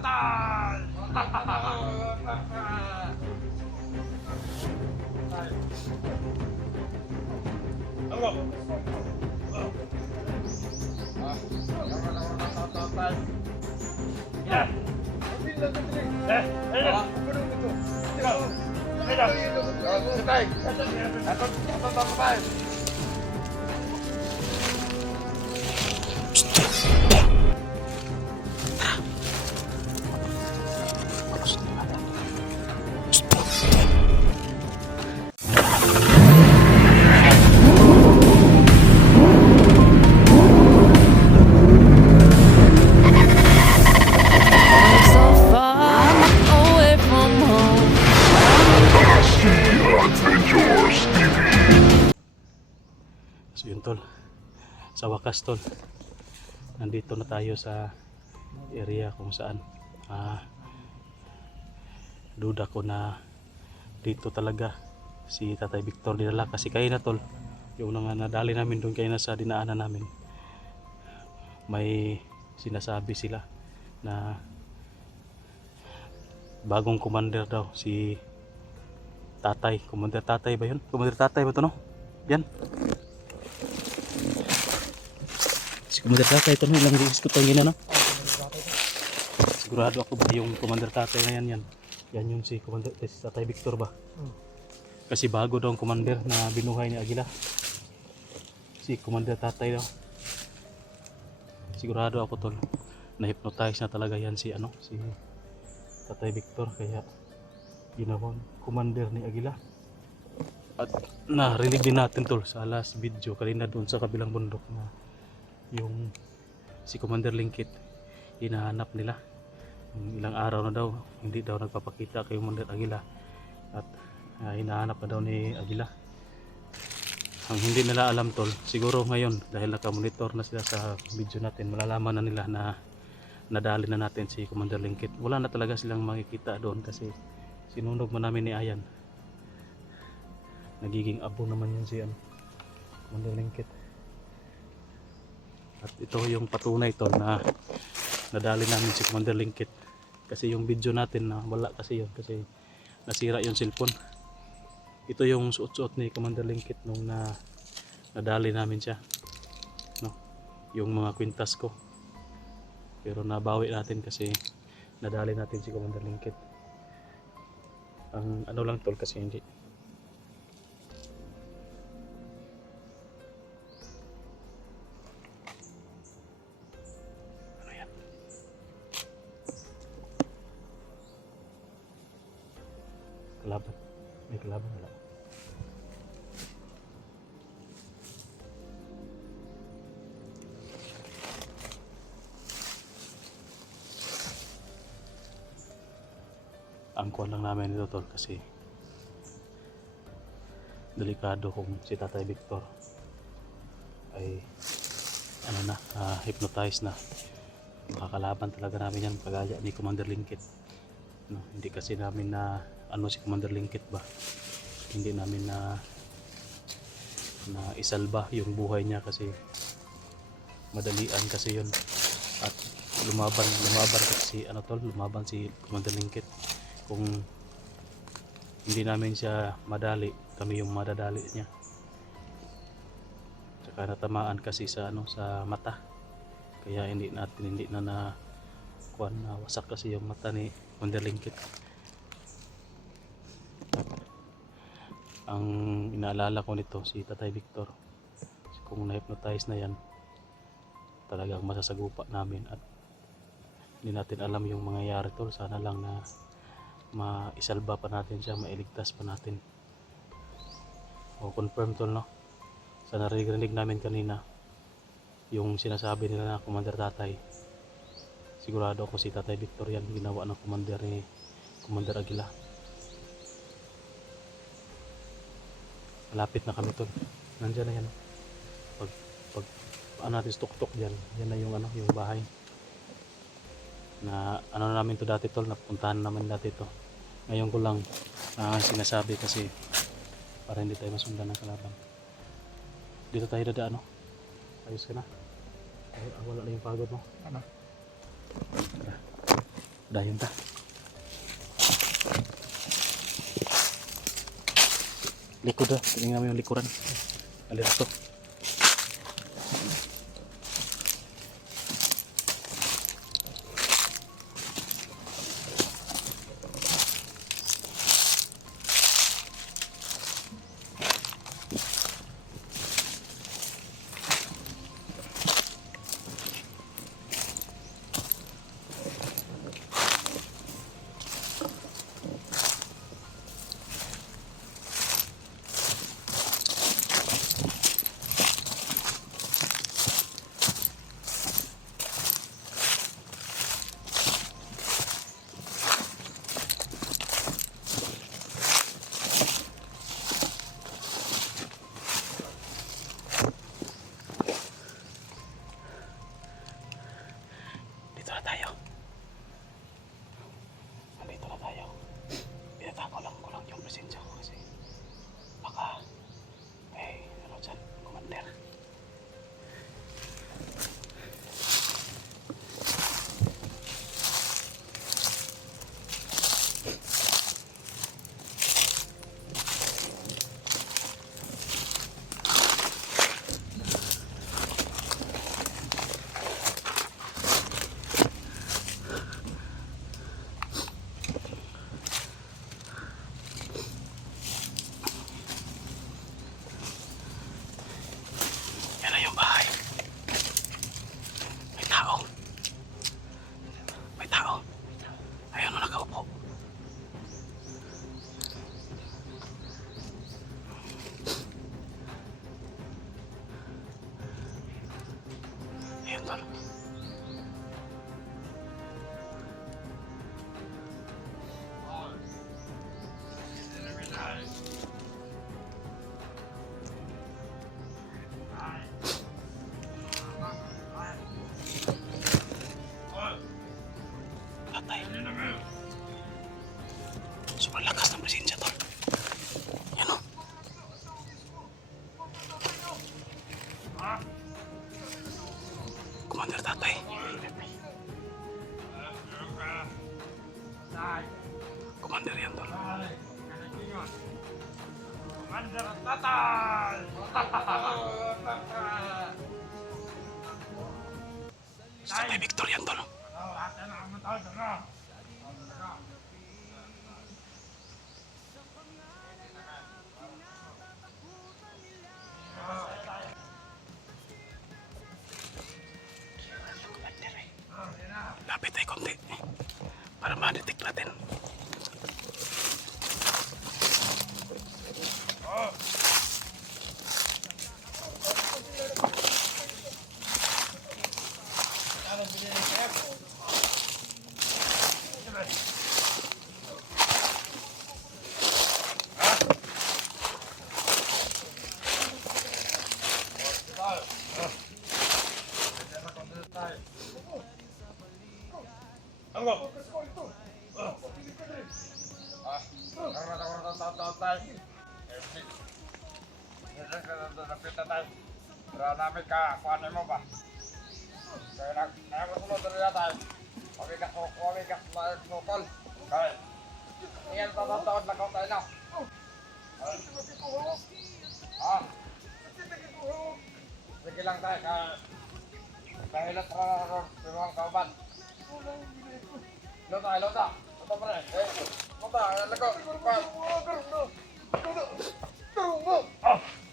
Tatay! Ano? Tatay! Yan! So far away from home. So yun tol, sa wakas tol, nandito na tayo sa area kung saan duda ko na dito talaga si Tatay Victor dinala. Kasi kayo na tol, yung nga nadali namin doon kayo na sa dinaanan namin, may sinasabi sila na bagong commander daw si Tatay. Commander Tatay ba yun? Commander Tatay ba ito no? Yan. Si Commander Tatay ito no? Ilang rilis ko itong gina no? Sigurado ako ba yung Commander Tatay na yan? Yan yung si Commander si Tatay Victor ba? Kasi bago daw ang commander na binuhay ni Aguila. Si Commander Tatay daw. Sigurado ako tol, na-hypnotize na talaga yan si si Tatay Victor, kaya ginawang commander ni Aguila. At narinig din natin tol sa last video kanina doon sa kabilang bundok na yung si Commander Lingkit hinahanap nila. Ilang araw na daw hindi daw nagpapakita kay Commander Aguila at hinahanap na daw ni Aguila. Ang hindi nila alam tol, siguro ngayon dahil nakamonitor na sila sa video natin, malalaman na nila na nadali na natin si Commander Lingkit. Wala na talaga silang makikita doon kasi sinunog man namin ni Ayan. Nagiging abo naman yun si Commander Lingkit. At ito yung patunay tol na nadali namin si Commander Lingkit. Kasi yung video natin na wala kasi yun kasi nasira yung cellphone. Ito yung suot-suot ni Commander Lingkit nung nadali namin siya, no? Yung mga kwintas ko, pero nabawi natin kasi nadali natin si Commander Lingkit. Ang ano lang tol kasi hindi ano yan, kalaban, may kalaban wala. Ang kuwan lang namin ito tol kasi delikado kung si Tatay Victor ay hypnotize na, makakalaban talaga namin yan kagaya ni Commander Lingkit, no? Hindi kasi namin na si Commander Lingkit ba, hindi namin na isalba yung buhay niya kasi madalian kasi yun at lumaban kasi lumaban si Commander Lingkit. Kung hindi namin siya madali, kami yung madadali niya. Tsaka natamaan kasi sa sa mata. Kaya hindi na wasak kasi yung mata ni Commander Lingkit. Ang inaalala ko nito si Tatay Victor. Kung na-hypnotize na yan, talagang masasagupa namin at hindi natin alam yung mangyayari tol. Sana lang na maisalba pa natin siya, mailigtas pa natin. O confirm tol no, sa narinig namin kanina yung sinasabi nila na Commander Tatay, sigurado ako si Tatay Victor yan, ginawa ng commander ni Commander Aguila. Malapit na kami tol, nandyan na yan. Pag natin tuktok dyan, yan na yung yung bahay na namin to dati tol, napuntahan naman dati to. Ngayon ko lang sinasabi kasi para hindi tayo masundan ng kalaban. Dito tayo dadaan no? Ayos ka na? Ay, wala na yung pagod mo. Tara. Dayon ta. Likod na. Tingnan namin yung likuran. Alira to. Dito na tayo. Nandito na tayo. Pinatako lang ko lang yung presensya ko kasi baka ano dyan, commander. Yan na yung bahay. May tao. May tao. Ayan na nakaupo. Ayan tol. Tatay. Sobrang lakas ng presensya tol. Yan o. Commander tatay. Commander yan tol. Commander Tatay! Tatay Victor yan tol. Lapit tayo konti para ma-detect natin. Anggap! Pero namin ka, kuhanin mo ba? Kaya nagkasunod rin tayo. Huwag ka sukol. Kaya, iyan taon lang tayo na. Ah, sige lang tayo. Kahilat ka na mga kauban. Lota. Lota pa rin. Lota, lago.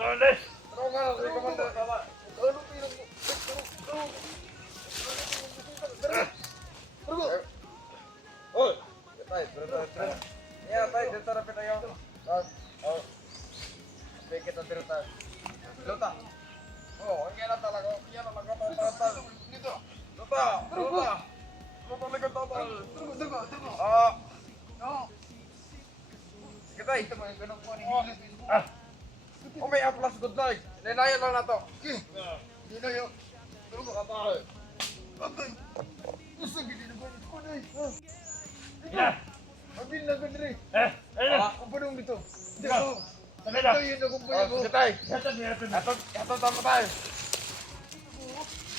Alis! Tulungan na, sige Commander. Tama. Oy! Tay, tayo. Iya, tay, dito na tayo. Oh. Pikit na dito tayo. Lota. Oh, ang kaya na talaga. Yan na talaga. Dito. Lota. Lota likod tayo. Dugo. Sige tay. Ito mo yung ganun po ni Oh, may A+ good night. Ninayan lang na to. Ninayan. Dugo ka tayo. Gusto gini na ba ito na Yeah! Mabil na gandri. Ayun! Ang padong dito. Sige. Sabi na! Ito yun akong pwede mo. Sige tayo. Ito tama tayo.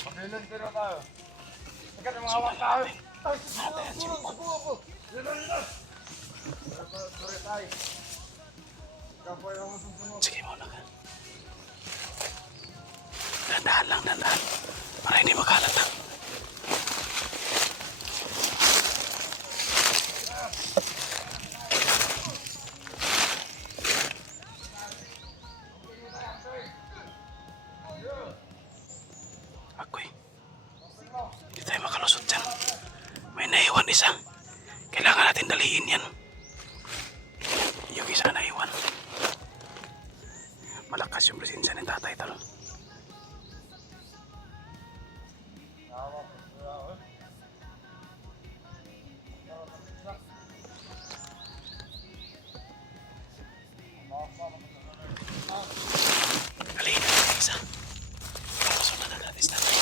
Mabilan pero tayo. Sige, yung mga hawak tayo. Sorry tayo. Kapoy ang susunod. Sige muna ka. Dandahan lang, dandahan. Para hindi makalata. Ako'y hindi tayo makalusot dyan. May naiwan isa. Kailangan natin daliin yan. Yung isa na naiwan. Malakas yung presensya ni tatay tol. Alin ang isa. Kamusunod na natin sa tatay.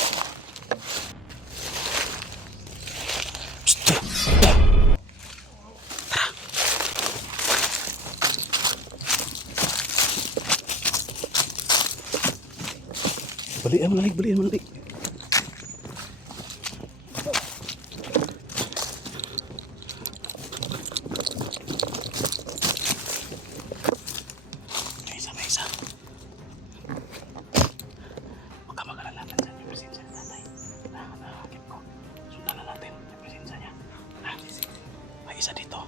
Balian mo nalig. May isa. Huwag ka mag-alala dyan yung presensya ni tatay. Nakakip ko. Sundan na natin yung presensya niya. May isa dito.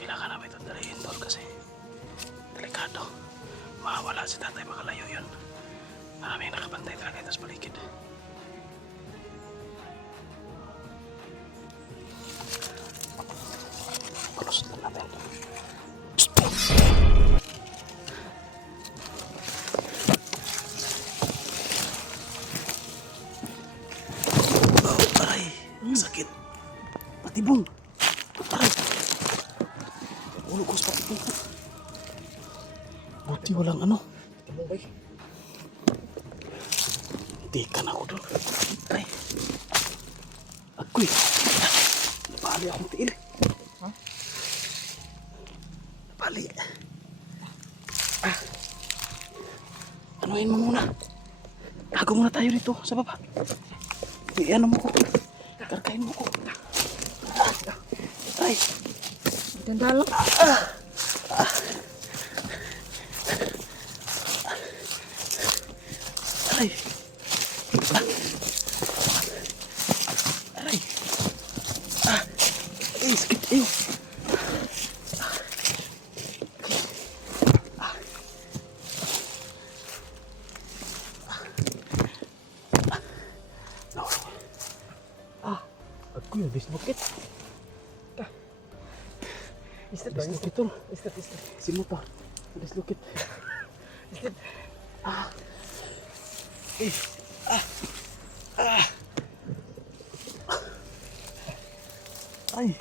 Kailangan namin ito dalihin tol kasi delikado. Mawawala si tatay, makalayo yun. Maraming nakabantay talaga ito sa paligid. Palusot na natin. Oh, aray! Ang sakit! Patibong! Aray! Ulo ko sa patibong ko. Buti walang ano. Tikan ako doon. Aray! Agoy! Napali akong tiil. Napali. Anuhin mo muna. Tago muna tayo dito sa baba. Iyan mo ko. Karkahin mo ko. Ay. Dandalo. Ay. Ay. Ay, sakit. Ay. Aku ya dislocate. Dislocate tol. Si mo pa. Dislocate. Ay.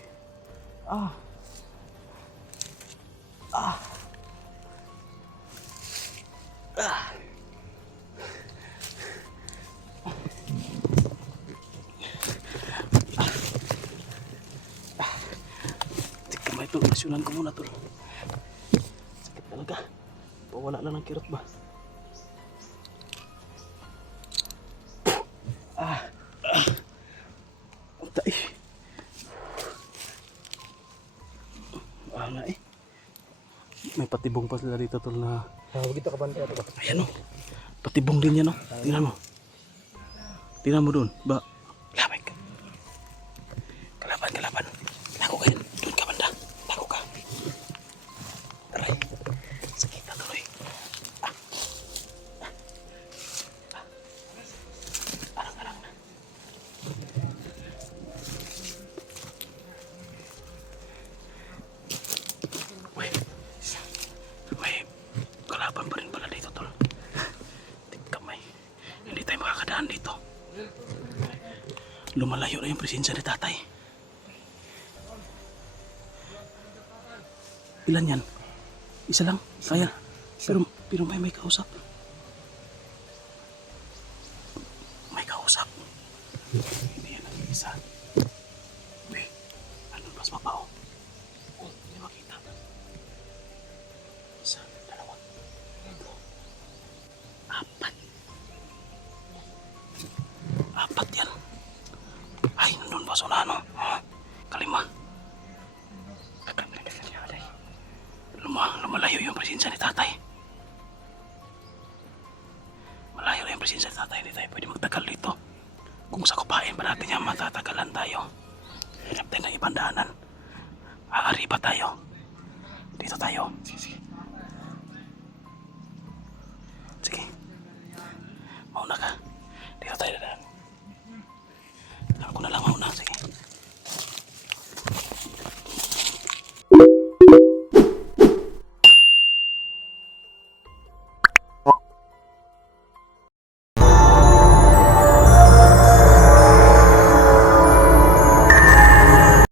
Tika ito, nasyunan ko muna tol. Sakit talaga. Pawala lang ng kirot ba? Tay. Na eh. May patibong pa sila dito tol na. Begitu kapan kaya ito? Ayan o. Patibong din yan o. Tingnan mo. Tingnan mo doon. Ba? Lamig. Kalaban. Lago ka yan. Doon ka banda. Lago ka. Aray. Sakit na tuloy. Arang na. Lumalayo na yung presensya ni tatay. Ilan yan? Isa lang? Kaya? Pero may kausap. May kausap. Hindi yan ang isa. Uy, andun pa sa baba, oh. Hindi makita. Isa, dalawa, tatlo, apat. Apat yan. Ay, nandun pa sa unahan, oh. Kalima. Lumalayo yung presensya ni tatay. Malayo na yung presensya ni tatay. Hindi tayo pwede magtagal dito. Kung sakupain pa natin yan, matatagalan tayo. Hanap tayo ng ibang daanan. Aari pa tayo. Dito tayo. Sige.